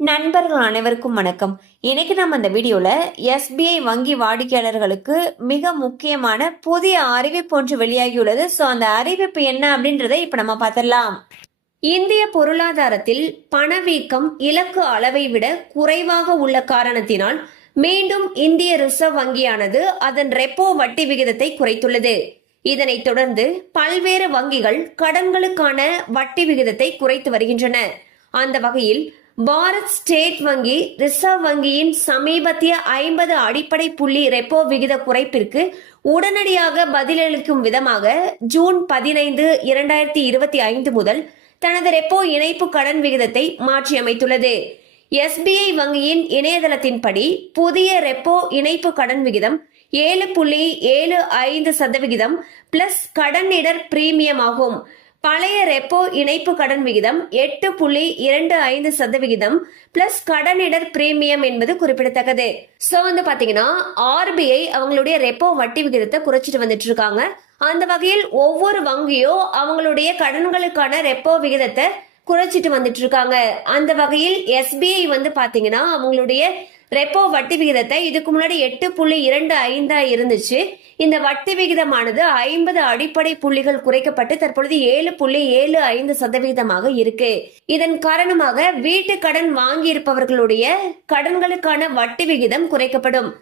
நண்பர்கள் அனைவருக்கும் வணக்கம். இன்னைக்கு நம்ம இந்த வீடியோல எஸ்பிஐ வங்கி வாடிக்கையாளர்களுக்கு மிக முக்கியமான புதிய அறிவிப்பு ஒன்று வெளியாகியுள்ளது. ஸோ அந்த அறிவிப்பு என்ன அப்படின்றத இப்ப நம்ம பார்த்துடலாம். இந்திய பொருளாதாரத்தில் பணவீக்கம் இலக்கு அளவை விட குறைவாக உள்ள காரணத்தினால் மீண்டும் இந்திய ரிசர்வ் வங்கியானது அதன் ரெப்போ வட்டி விகிதத்தை குறைத்துள்ளது. இதனைத் தொடர்ந்து பல்வேறு வங்கிகள் கடன்களுக்கான வட்டி விகிதத்தை குறைத்து வருகின்றன. அந்த வகையில் பாரத் ஸ்டேட் வங்கி ரிசர்வ் வங்கியின் சமீபத்திய ஐம்பது அடிப்படை புள்ளி ரெப்போ விகித குறைப்பிற்கு உடனடியாக பதிலளிக்கும் விதமாக ஜூன் பதினைந்து இரண்டாயிரத்தி இருபத்தி ஐந்து முதல் தனது ரெப்போ இணைப்பு கடன் விகிதத்தை மாற்றியமைத்துள்ளது. எஸ்பிஐ வங்கியின் இணையதளத்தின்படி புதிய ரெப்போ இணைப்பு கடன் விகிதம் ஏழு புள்ளி ஏழு ஐந்து சதவிகிதம் பிளஸ் கடன் இடர் பிரீமியம் ஆகும். பழைய ரெப்போ இணைப்பு கடன் விகிதம் எட்டு புள்ளி இரண்டு ஐந்து சதவிகிதம் பிளஸ் கடனிடர் பிரீமியம் என்பது குறிப்பிடத்தக்கது. சோ வந்து பாத்தீங்கன்னா ஆர்பிஐ அவங்களுடைய ரெப்போ வட்டி விகிதத்தை குறைச்சிட்டு வந்துட்டு இருக்காங்க. அந்த வகையில் ஒவ்வொரு வங்கியும் அவங்களுடைய கடன்களுக்கான ரெப்போ விகிதத்தை குறைச்சிட்டு வந்துட்டு இருக்காங்க அந்த வகையில் எஸ்பிஐ வந்து பாத்தீங்கன்னா அவங்களுடைய ரெப்போ வட்டி விகிதத்தை இதுக்கு முன்னாடி எட்டு புள்ளி இரண்டு ஐந்தா இருந்துச்சு. இந்த வட்டி விகிதமானது ஐம்பது அடிப்படை புள்ளிகள் குறைக்கப்பட்டு தற்பொழுது ஏழு புள்ளி ஏழு ஐந்து சதவீதமாக இருக்கு. இதன் காரணமாக வீட்டு கடன் வாங்கியிருப்பவர்களுடைய கடன்களுக்கான வட்டி விகிதம் குறைக்கப்படும்.